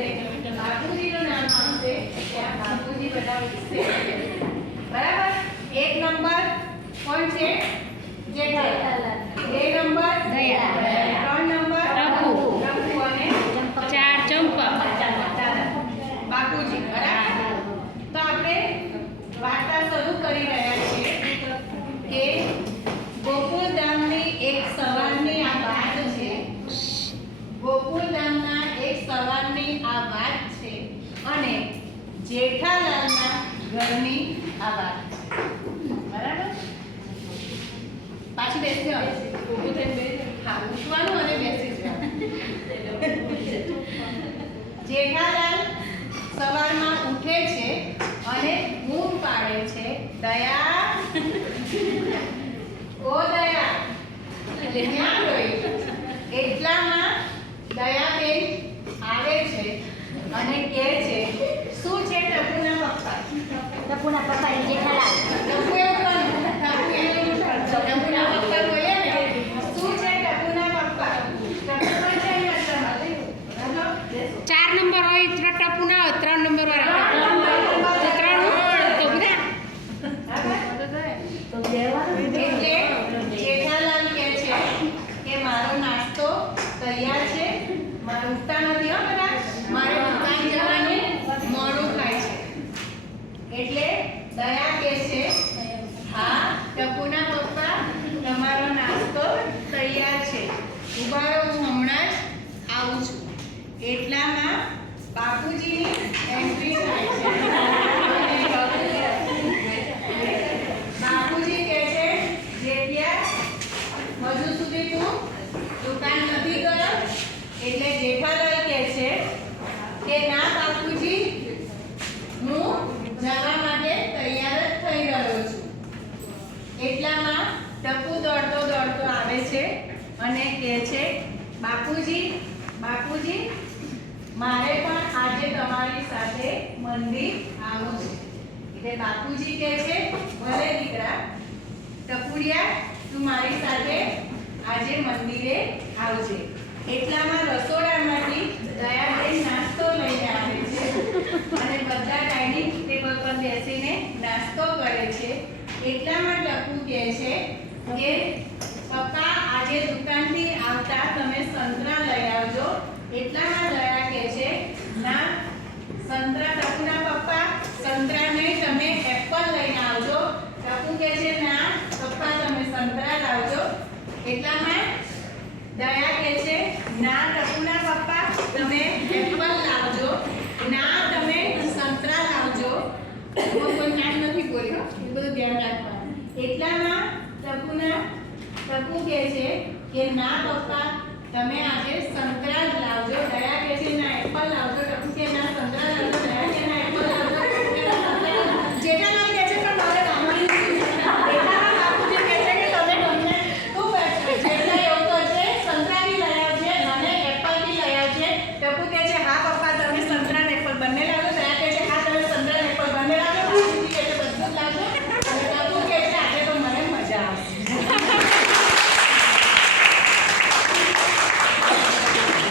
બાપુજીનું નામ આવશે ત્યાં બાપુજી બધા બરાબર એક નંબર કોણ છે જેઠાલાલ બે નંબર દયા. ત્રણ નંબર ટપુ. ટપુ અને ચાર ચંપા બાપુજી બરાબર તો આપણે વાર્તા શરૂ કરી રહ્યા છીએ કે ગોકુલધામની એક સવારની આ વાત છે ગોકુલધામના એક સવારની આ વાત છે અને જેઠાલાલના ઘરની બરાબર? પાછી બેસી ઊભું હા, ઉઠવાનું અને બેસી જવાનું જેઠાલાલ સવારમાં ઉઠે છે અને બૂમ પાડે છે. દયા. ઓ દયા. ક્યાં ગઈ એટલામાં દયાબેન આવે છે અને કહે છે શું છે ટપુના પપ્પા ટપુના પપ્પા એ જેઠાલાલ ટપુ એવું કહ્યું. ટપુ એવું કહ્યું. ટપુના પપ્પા બોલે ને શું છે ટપુના પપ્પા ટપુ પણ છે ને બરાબર? ચાર નંબર ટાપુ ના હોય, ત્રણ નંબર વાળા જેઠાલાલ કહે છે કે મારો નાસ્તો તૈયાર છે. મારે ઉઠતા નથી હો બધા. મારે મોડું થાય છે. એટલે દયા કહે છે, હા, ટપુના પપ્પા, તમારો નાસ્તો તૈયાર છે. ઊભા હું હમણાં જ આવું છું. એટલામાં બાપુજીની એન્ટ્રી બાપુજી કહે છે જેઠિયા હજુ સુધી તું દુકાન નથી ગયો? એટલે જેઠાલાલ કહે છે કે, ના બાપુજી, હું જવા માટે તૈયાર જ થઈ રહ્યો છું. એટલામાં ટપુ દોડતો દોડતો આવે છે અને કહે છે, બાપુજી બાપુજી મારે પણ આજે તમારી સાથે મંદિર આવવું છે. એટલે બાપુજી કહે છે, ભલે દીકરા, ટપુડિયા, તું મારી સાથે આજે મંદિરે આવજે. એટલામાં રસોડામાંથી દયાબેન નાસ્તો લઈને આવે છે. અને બધા ડાઇનિંગ ટેબલ પર બેસીને નાસ્તો કરે છે. એટલામાં ટપુ કહે છે કે, પપ્પા, આજે દુકાનથી આવતા તમે સંતરા લઈ આવજો. એટલામાં સંતરા ટપુના પપ્પા સંતરા તમે એપલ લઈને આવજો. ટપુ કે છે, ના, પપ્પા, તમે સંતરા લાવજો. એટલામાં દયા કે છે, ના ટપુના પપ્પા, તમે એપલ લાવજો. ના, તમે સંતરા લાવજો. કોઈ નામ નથી બોલ્યો, એ બધું ધ્યાન રાખવાનું. એટલામાં ટપુના ટપુ કે છે કે, ના, પપ્પા, તમે આજે સંતરા લાવજો. દયા કહે છે, ના એપલ લાવજો. ટપુ કે ના, સંતરા કે